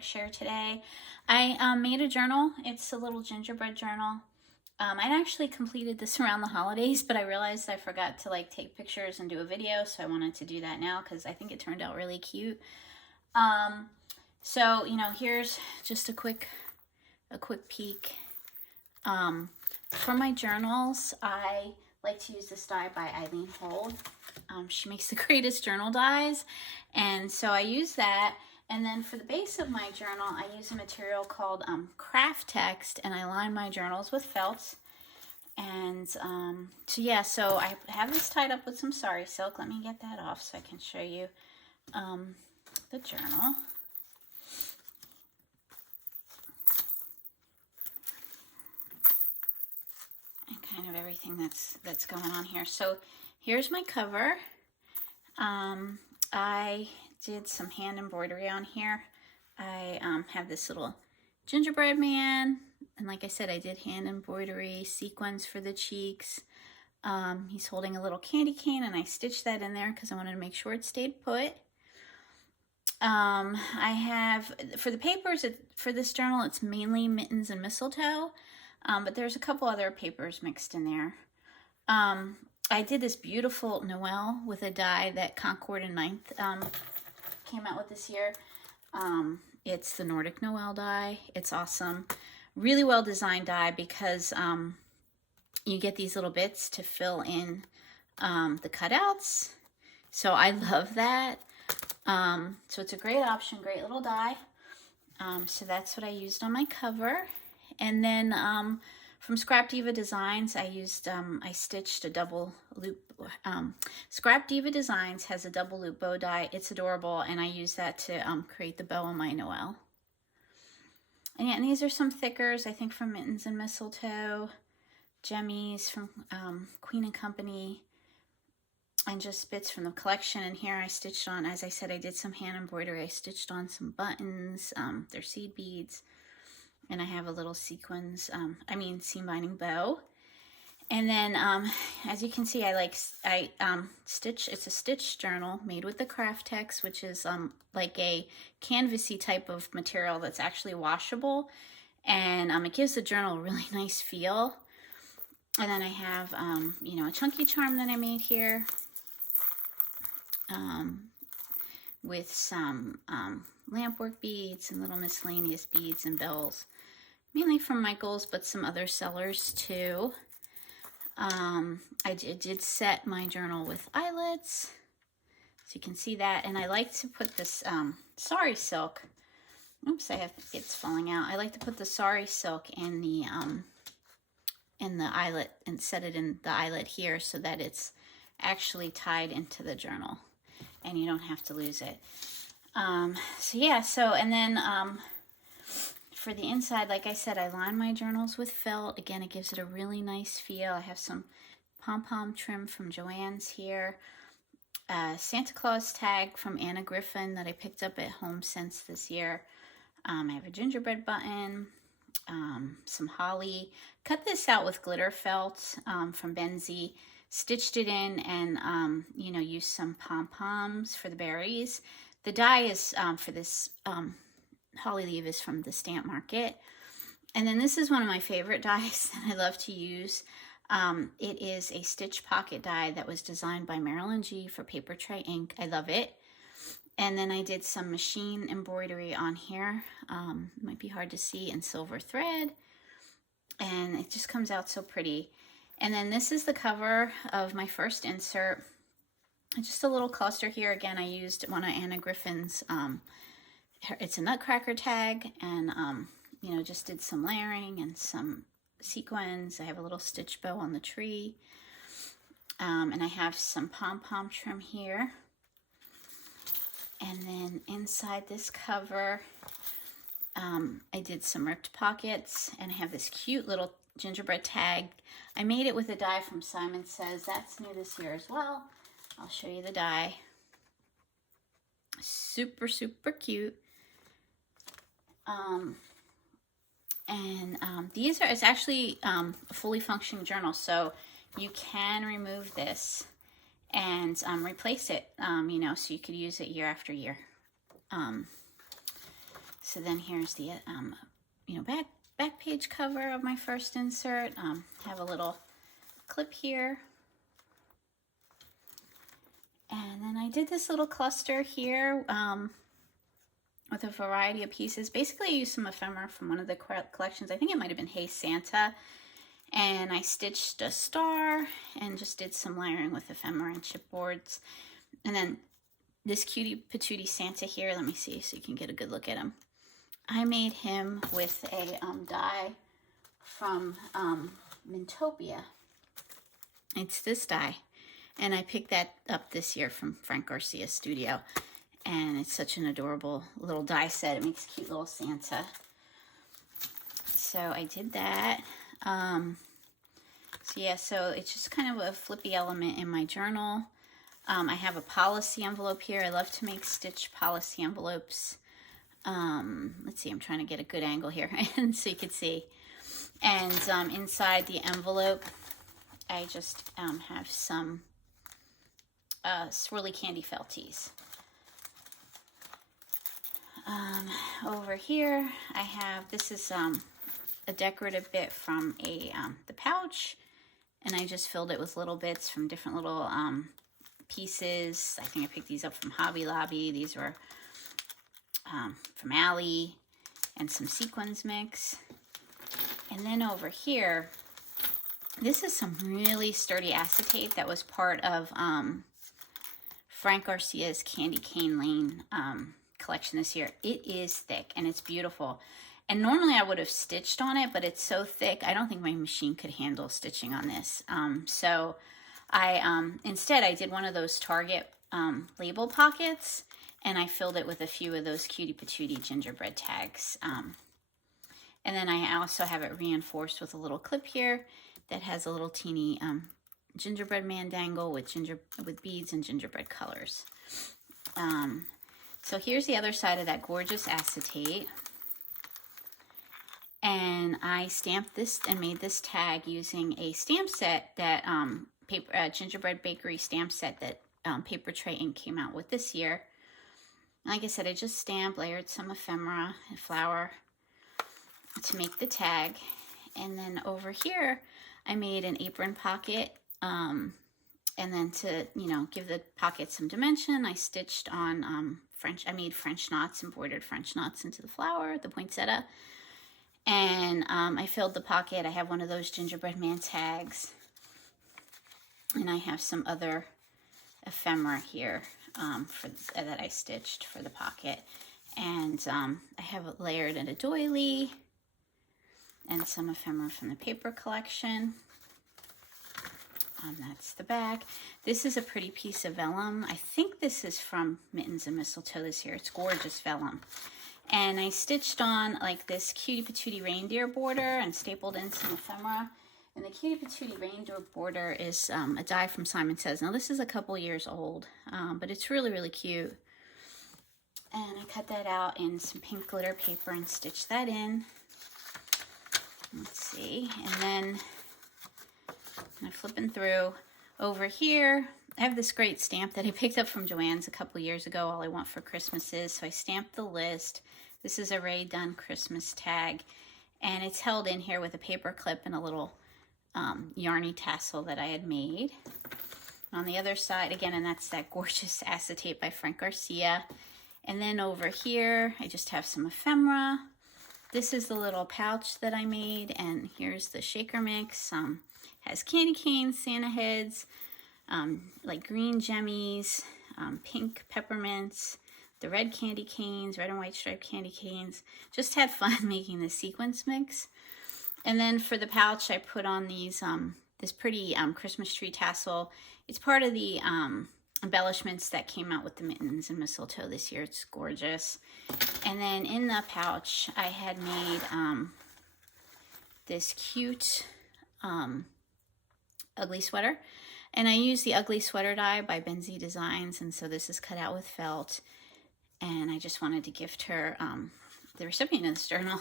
project share today. I made a journal. It's a little gingerbread journal. I actually completed this around the holidays, but I realized I forgot to like take pictures and do a video, so I wanted to do that now because I think it turned out really cute. So here's just a quick peek. For my journals, I like to use this die by Eileen Hold. She makes the greatest journal dies, and so I use that. And then for the base of my journal, I use a material called craft text, and I line my journals with felt. And so I have this tied up with some sari silk. Let me get that off so I can show you the journal. And kind of everything that's going on here. So here's my cover. I did some hand embroidery on here. I have this little gingerbread man, and like I said, I did hand embroidery, sequins for the cheeks. He's holding a little candy cane, and I stitched that in there because I wanted to make sure it stayed put. I have, for the papers, for this journal, it's mainly mittens and mistletoe, but there's a couple other papers mixed in there. I did this beautiful Noel with a die that Concord and Ninth came out with this year. It's the Nordic Noel die. It's awesome. Really well designed die because you get these little bits to fill in the cutouts. So I love that. So it's a great option, great little die. So that's what I used on my cover. And then from Scrap Diva Designs, I stitched a double loop. Scrap Diva Designs has a double loop bow die. It's adorable, and I use that to create the bow on my Noel. And yeah, and these are some thickers, I think from Mittens and Mistletoe, Jemmies from Queen and Company, and just bits from the collection. And here I stitched on, as I said, I did some hand embroidery. I stitched on some buttons, they're seed beads. And I have a little sequins, seam binding bow. And then, as you can see, it's a stitch journal made with the craft text, which is like a canvasy type of material that's actually washable. And it gives the journal a really nice feel. And then I have, a chunky charm that I made here with some lampwork beads and little miscellaneous beads and bells. Mainly from Michaels, but some other sellers too. I did set my journal with eyelets, so you can see that. And I like to put this sari silk. Oops, it's falling out. I like to put the sari silk in the eyelet and set it in the eyelet here so that it's actually tied into the journal, and you don't have to lose it. And then for the inside, like I said, I line my journals with felt. Again, it gives it a really nice feel. I have some pom-pom trim from Joann's here. Santa Claus tag from Anna Griffin that I picked up at Home Sense this year. I have a gingerbread button, some holly. Cut this out with glitter felt from Benzie. Stitched it in and, used some pom-poms for the berries. The die is for this holly leaf is from the Stamp Market. And then this is one of my favorite dies that I love to use. It is a stitch pocket die that was designed by Marilyn G for Paper Tray Ink. I love it. And then I did some machine embroidery on here. Might be hard to see, in silver thread. And it just comes out so pretty. And then this is the cover of my first insert. Just a little cluster here. Again, I used one of Anna Griffin's, it's a nutcracker tag, and just did some layering and some sequins. I have a little stitch bow on the tree, and I have some pom-pom trim here. And then inside this cover, I did some ripped pockets, and I have this cute little gingerbread tag. I made it with a die from Simon Says. That's new this year as well. I'll show you the die. Super, super cute. It's actually a fully functioning journal, so you can remove this and replace it, so you could use it year after year. So then here's the, back page cover of my first insert. Have a little clip here. And then I did this little cluster here with a variety of pieces. Basically, I used some ephemera from one of the collections. I think it might have been Hey Santa. And I stitched a star and just did some layering with ephemera and chipboards. And then this cutie patootie Santa here, let me see so you can get a good look at him. I made him with a die from Mintopia. It's this die. And I picked that up this year from Frank Garcia's studio. And it's such an adorable little die set. It makes a cute little Santa. So I did that. So it's just kind of a flippy element in my journal. I have a policy envelope here. I love to make stitch policy envelopes. Let's see, I'm trying to get a good angle here so you can see. And inside the envelope, I just have some swirly candy felties. Over here, I have, this is a decorative bit from the pouch, and I just filled it with little bits from different little pieces. I think I picked these up from Hobby Lobby. These were from Allie, and some sequins mix. And then over here, this is some really sturdy acetate that was part of Frank Garcia's Candy Cane Lane collection this year. It is thick and it's beautiful. And normally I would have stitched on it, but it's so thick, I don't think my machine could handle stitching on this. So I instead I did one of those Target label pockets, and I filled it with a few of those cutie patootie gingerbread tags. And then I also have it reinforced with a little clip here that has a little teeny gingerbread man dangle with beads and gingerbread colors. So here's the other side of that gorgeous acetate. And I stamped this and made this tag using a stamp set that Gingerbread Bakery stamp set that Paper Tray Ink came out with this year. Like I said, I just stamped, layered some ephemera and flour to make the tag. And then over here, I made an apron pocket. And then to, give the pocket some dimension, I stitched on I made French knots, embroidered French knots into the flower, the poinsettia. And I filled the pocket. I have one of those gingerbread man tags. And I have some other ephemera here that I stitched for the pocket. And I have it layered in a doily and some ephemera from the paper collection. That's the back. This is a pretty piece of vellum. I think this is from Mittens and Mistletoe this year. It's gorgeous vellum. And I stitched on like this cutie patootie reindeer border and stapled in some ephemera. And the cutie patootie reindeer border is a die from Simon Says. Now this is a couple years old, but it's really, really cute. And I cut that out in some pink glitter paper and stitched that in. Let's see. And then I'm flipping through over here. I have this great stamp that I picked up from Joann's a couple years ago. All I Want for Christmas Is. So I stamped the list. This is a Rae Dunn Christmas tag. And it's held in here with a paper clip and a little yarny tassel that I had made. On the other side, again, and that's that gorgeous acetate by Frank Garcia. And then over here, I just have some ephemera. This is the little pouch that I made. And here's the shaker mix. Has candy canes, Santa heads, like green jemmies, pink peppermints, the red candy canes, red and white striped candy canes. Just had fun making this sequence mix. And then for the pouch, I put on these this pretty Christmas tree tassel. It's part of the embellishments that came out with the Mittens and Mistletoe this year. It's gorgeous. And then in the pouch, I had made this cute ugly sweater, and I used the ugly sweater die by Benzie Designs, and so this is cut out with felt, and I just wanted to gift her, the recipient of this journal,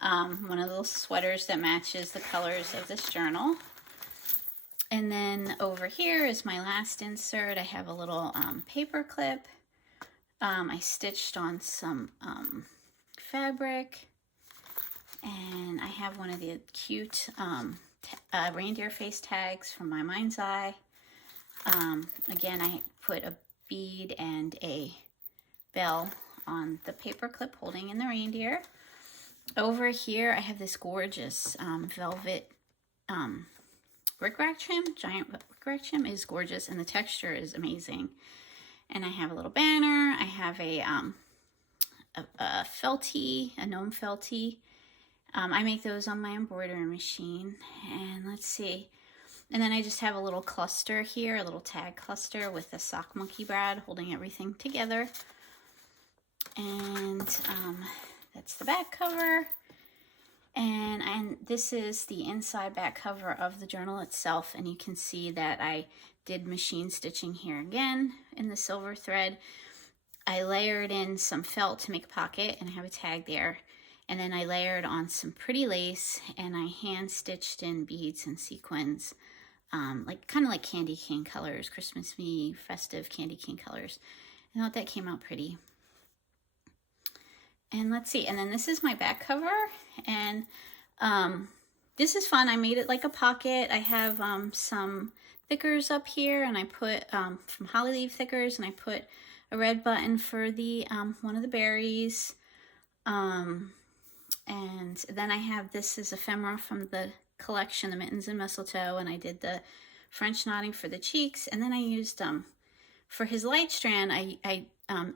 one of those sweaters that matches the colors of this journal. And then over here is my last insert. I have a little paper clip. I stitched on some fabric. And I have one of the cute reindeer face tags from My Mind's Eye. Again, I put a bead and a bell on the paper clip holding in the reindeer. Over here, I have this gorgeous velvet rickrack trim. Giant rickrack trim is gorgeous, and the texture is amazing. And I have a little banner. I have a felty, a gnome felty. I make those on my embroidery machine. And let's see. And then I just have a little cluster here, a little tag cluster with a sock monkey brad holding everything together. And that's the back cover. And this is the inside back cover of the journal itself. And you can see that I did machine stitching here again in the silver thread. I layered in some felt to make a pocket, and I have a tag there. And then I layered on some pretty lace, and I hand stitched in beads and sequins, kind of like candy cane colors, Christmas-y, festive candy cane colors. I thought that came out pretty. And let's see, and then this is my back cover, and this is fun. I made it like a pocket. I have some thickers up here, and I put from Holly Leaf thickers, and I put a red button for the one of the berries. And then I have this is ephemera from the collection, the Mittens and Mistletoe, and I did the French knotting for the cheeks. And then I used for his light strand, I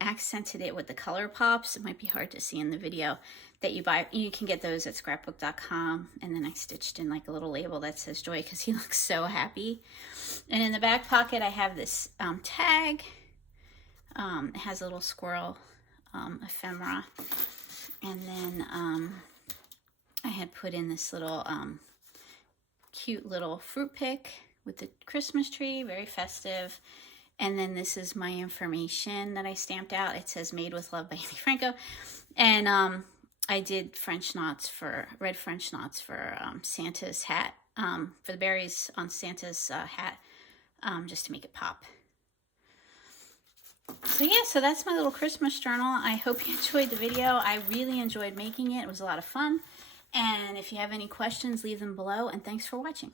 accented it with the color pops. It might be hard to see in the video that you buy. You can get those at scrapbook.com. And then I stitched in like a little label that says joy because he looks so happy. And in the back pocket, I have this tag. It has a little squirrel ephemera. And then I had put in this little cute little fruit pick with the Christmas tree, very festive. And then this is my information that I stamped out. It says made with love by Amy Franco. And I did French knots red French knots for Santa's hat, for the berries on Santa's hat, just to make it pop. So yeah, so that's my little Christmas journal. I hope you enjoyed the video. I really enjoyed making it. It was a lot of fun. And if you have any questions, leave them below. And thanks for watching.